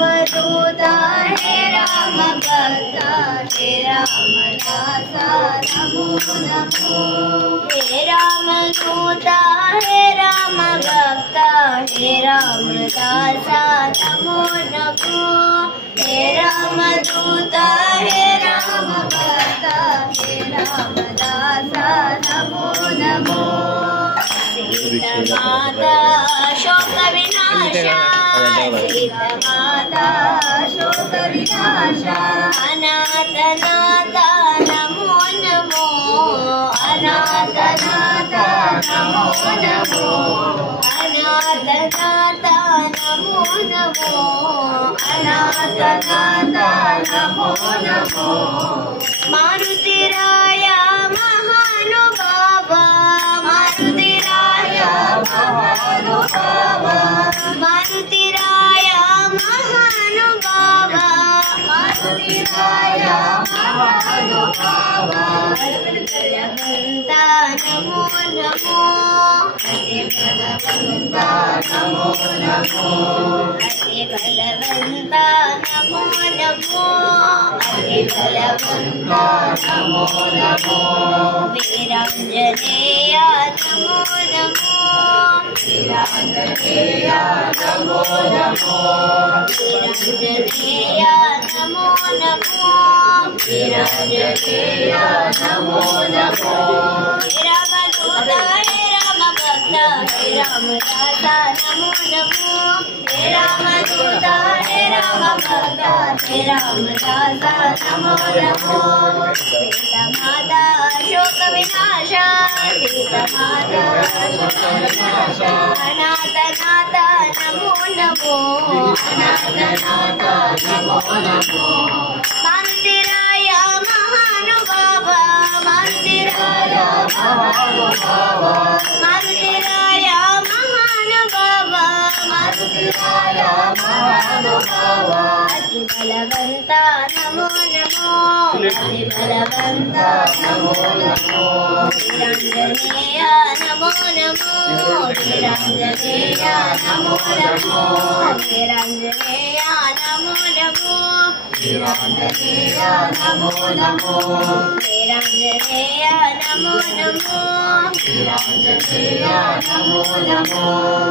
रामदूत हे राम भक्त हे रामदास नमो नमो। हे रामदूत हे राम भक्त हे रामदास नमो नमो। हे रामदूत हे राम भक्त हे रामदास नमो नमो। सीता शोक विनाशा सीता शोक विनाशा अनाथनाथ नमो नमो अनाथनाथ नमो नमो अनाथनाथ नमो नमो अनाथनाथ नमो नमो। मारुतिराय महानुभाव मारुतिराय महानुभाव मारुतिराय महानुभाव मारुतिराय महानुभाव। बलवंता नमो नमो अति बलवंता नमो नमो अति बलवंता नमो नमो अति बलवंता नमो नमो। वीरांजनेय नमो नमो वीरांजनेय नमो नमो वीरांजनेय नमो नमो वीरांजनेय नमो नमो। रामदूत हे राम भक्त हे रामदास नमो नमो। हे रामदूत हे राम भक्त हे रामदास नमो नमो। सीता माता शोक विनाशा सीता माता शोक विनाशा अनाथनाथ नमो नमो अनाथनाथ नमो नमो। मारुतिराय महानुभाव मारुतिराय महानुभाव मारुतिराय महानुभाव मारुतिराय महानुभाव। अति बलवंता नमो नमो अति बलवंता नमो नमो। वीरांजनेय नमो नमो वीरांजनेय नमो नमो वीरांजनेय नमो नमो वीरांजनेय नमो नमो वीरांजनेय नमो नमो वीरांजनेय नमो नमो।